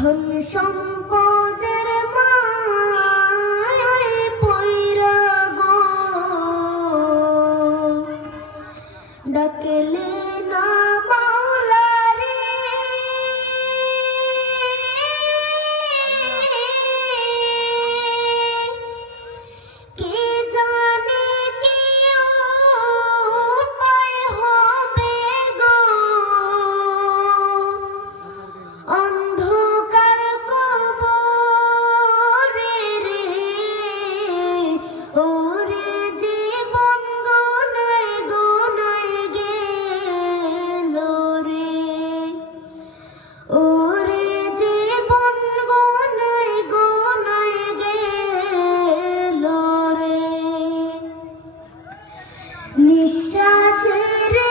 ধন সম্পদের মায়ায় পইরা গো ডাকলে না মাওলা রে কে জানে কি উপায় হবে গো অন্ধকার কবরে রে ওরে জীবন গোনায় গোনায় গেল রে ওরে জীবন গোনায় গোনায় গেল রে নিঃশ্বাসের